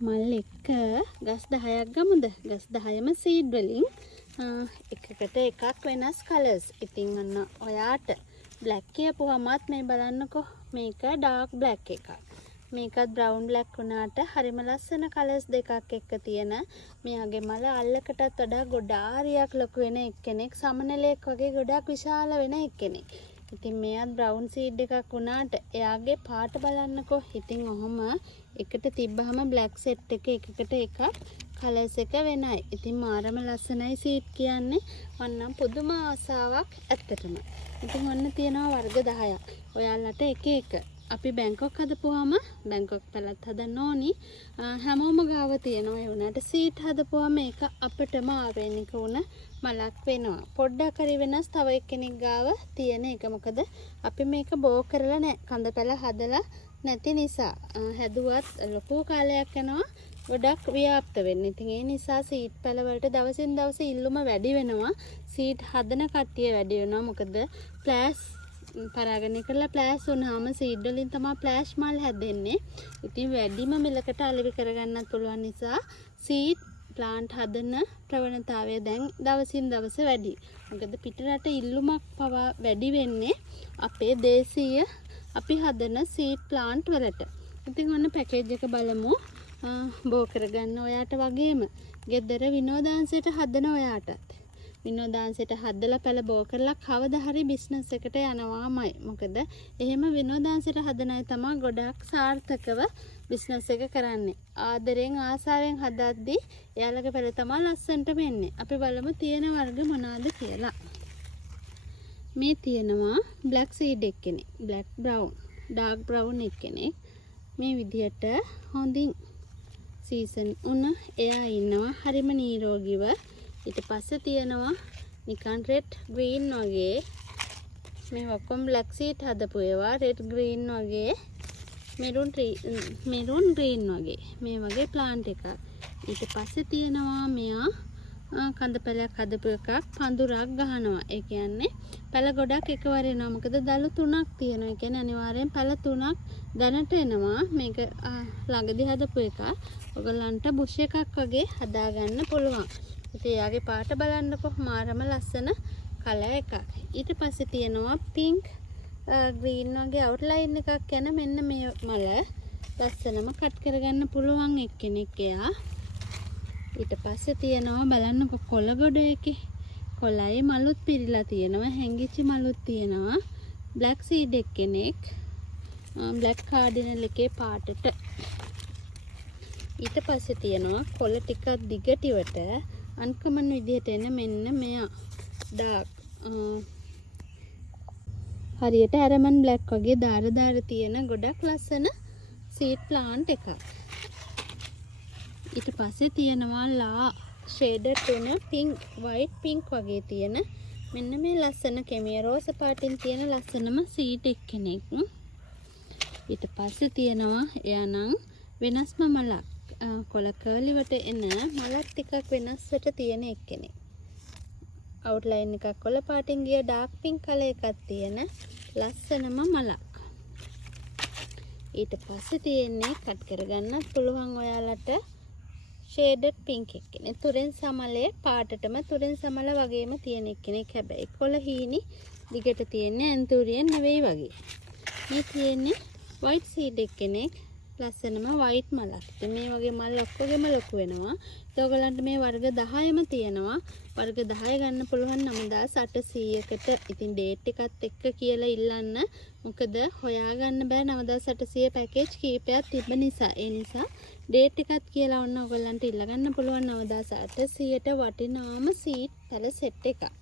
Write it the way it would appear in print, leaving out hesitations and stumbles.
මල් එක ගස් 10ක් ගමුද? ගස් 10ම සීඩ් වලින් එකකට එකක් වෙනස් කලර්ස්. ඉතින් අන්න ඔයාට බ්ලැක් කියපුවමත් මේ බලන්නකෝ. මේක ඩාර්ක් බ්ලැක් එකක්. මේකත් බ්‍රවුන් බ්ලැක් වුණාට හරිම ලස්සන කලර්ස් දෙකක් එක්ක තියෙන මෙයාගේ මල අල්ලකටත් වඩා ගොඩාරියක් ලොකු වෙන එක්කෙනෙක්. සමනලයක් වගේ ගොඩාක් විශාල වෙන එක්කෙනෙක්. ඉතින් මෙයාත් බ්‍රවුන් සීඩ් එකක් වුණාට එයාගේ පාට බලන්නකෝ. ඉතින් ඔහොම එකට තිබ්බහම බ්ලැක් සෙට් එක එකකට එකක් කලර්ස් එක වෙනයි. ඉතින් මාරම ලස්සනයි සීඩ් කියන්නේ. වන්නම් පුදුම ආසාවක් ඇත්තටම. ඉතින් ඔන්න තියෙනවා වර්ග 10ක්. ඔයාලට එක එක. අපි බැංකොක් හදපුවාම බැංකොක් පැලත් හදන්න ඕනි. හැමෝම ගාව තියෙනවා. ඒ වුණාට සීඩ් හදපුවාම ඒක අපිටම ආවේනික වුණ මලක් වෙනවා. පොඩ්ඩක් හරි වෙනස් තව එක්කෙනෙක් ගාව තියෙන එක. මොකද අපි මේක බෝ කරලා නැහැ. කඳ පැල හදලා නැති නිසා. හැදුවත් ලොකු කාලයක් යනවා ගොඩක් ව්‍යාප්ත වෙන්න. ඉතින් ඒ නිසා සීඩ් පැල වලට දවසින් දවස ඉල්ලුම වැඩි වෙනවා. සීඩ් හදන කට්ටිය වැඩි වෙනවා. මොකද ෆ්ලෑෂ් පරාගණය කරලා ෆ්ලෑෂ් වුණාම සීඩ් වලින් තමයි ෆ්ලෑෂ් මල් හැදෙන්නේ. ඉතින් වැඩිම මිලකට අලෙවි කරගන්නත් පුළුවන් නිසා සීඩ් ප්ලාන්ට් හදන ප්‍රවණතාවය දැන් දවසින් දවස වැඩි. මොකද පිටරට ඉල්ලුමක් පවා වැඩි වෙන්නේ අපේ දේශීය අපි හදන සීඩ් ප්ලාන්ට් වලට. ඉතින් ඔන්න පැකේජ් එක බලමු. බෝ කරගන්න ඔයාට වගේම ගෙදර විනෝදාංශයට හදන ඔයාටත්. විනෝදාංශයට හදලා පැල බෝ කරලා කවදා හරි බිස්නස් එකට යනවාමයි. මොකද එහෙම විනෝදාංශයට හදන අය තමයි ගොඩක් සාර්ථකව බිස්නස් එක කරන්නේ. ආදරෙන් ආසාවෙන් හදද්දී එයාලගේ පැල තමයි ලස්සනට වෙන්නේ. අපි බලමු තියෙන වර්ග මොනවාද කියලා. මේ තියෙනවා බ්ලැක් සීඩ් එක්කෙනෙක්, බ්ලැක් බ්‍රවුන්, ඩාර්ක් බ්‍රවුන් එක්කෙනෙක්. මේ විදිහට හොඳින් සීසන් උන එයා ඉන්නවා හරිම නිරෝගීව. ඊට පස්සේ තියෙනවා නිකන් රෙඩ් ග්‍රීන් වගේ. මේ ඔක්කොම බ්ලැක් සීඩ් හදපු ඒවා රෙඩ් ග්‍රීන් වගේ, මෙරුන් ග්‍රීන් වගේ. මේ වගේ ප්ලාන්ට් එකක්. ඊට පස්සේ තියෙනවා මෙයා කඳ පැලයක් හදපු එකක් පඳුරක් ගහනවා. ඒ කියන්නේ පැල ගොඩක් එකවර එනවා. මොකද දළු 3ක් තියෙනවා. ඒ කියන්නේ අනිවාර්යෙන් පැල 3ක් දැනට එනවා. මේක ළඟදී හදපු එක. ඔයගලන්ට බුෂ් එකක් වගේ හදාගන්න පුළුවන්. ඉතින් එයාගේ පාට බලන්නකො. මාරම ලස්සන කලර් එකක්. ඊට පස්සේ තියෙනවා පින්ක් ග්‍රීන් වගේ අවුට්ලයින් එකක් යන මෙන්න මේ මල ලස්සනම කට් කරගන්න පුළුවන් එක්කෙනෙක් එයා. ඊට පස්සේ තියෙනවා බලන්නකො කොළ ගොඩ එකේ කොළයි මලුත් පිරීලා තියෙනවා. හැංගිච්ච මලුත් තියෙනවා. බ්ලැක් සීඩ් එක්කෙනෙක් බ්ලැක් කාඩිනල් එකේ පාටට. ඊට පස්සේ තියෙනවා කොළ ටිකක් දිගටිවට අන්කමන් විදිහට එන මෙන්න මෙයා ඩාර්ක් හරියට ඇරමන් බ්ලැක් වගේ දාර තියෙන ගොඩක් ලස්සන සීඩ් ප්ලාන්ට් එකක්. ඊට පස්සේ තියෙනවා ලා ෂේඩර් තුන පින්ක් වයිට් පින්ක් වගේ තියෙන මෙන්න මේ ලස්සන කෙමිය රෝස පාටින් තියෙන ලස්සනම සීඩ් එක්කෙනෙක්. ඊට පස්සේ තියෙනවා එයානම් වෙනස්ම මලක්. කොළ කර්ලිවට එන මලක් ටිකක් වෙනස්වට තියෙන එක්කෙනෙක්. අවුට්ලයින් එකක් කොළ පාටින් ගිය ඩාර්ක් පින්ක් කලර් එකක් තියෙන ලස්සනම මලක්. ඊට පස්සේ තියෙන්නේ කට් කරගන්නත් පුළුවන් ඔයාලට ෂේඩඩ් පින්ක් එක්කෙනෙක්. තුරෙන් සමලේ පාටටම තුරෙන් සමල වගේම තියෙන එක්කෙනෙක්. හැබැයි කොළ හීනි දිගට තියෙන්නේ ඇන්තූරියන් නෙවෙයි වගේ. මේ තියෙන්නේ වයිට් සීඩ් එක්කෙනෙක්. ලස්සනම වයිට් මලක්. ඉතින් මේ වගේ මල් ඔක්කොගෙම ලොකු වෙනවා. ඒ ඔයගලන්ට මේ වර්ග 10ම තියෙනවා. වර්ග 10 ගන්න පුළුවන් 9800කට. ඉතින් ඩේට් එකත් එක්ක කියලා ඉල්ලන්න. මොකද හොයාගන්න බෑ 9800 පැකේජ් කීපයක් තිබ්බ නිසා. ඒ නිසා ඩේට් එකත් කියලා ඔන්න ඔයගලන්ට ඉල්ල ගන්න පුළුවන් 9800ට වටිනාම සීඩ් පැල සෙට් එකක්.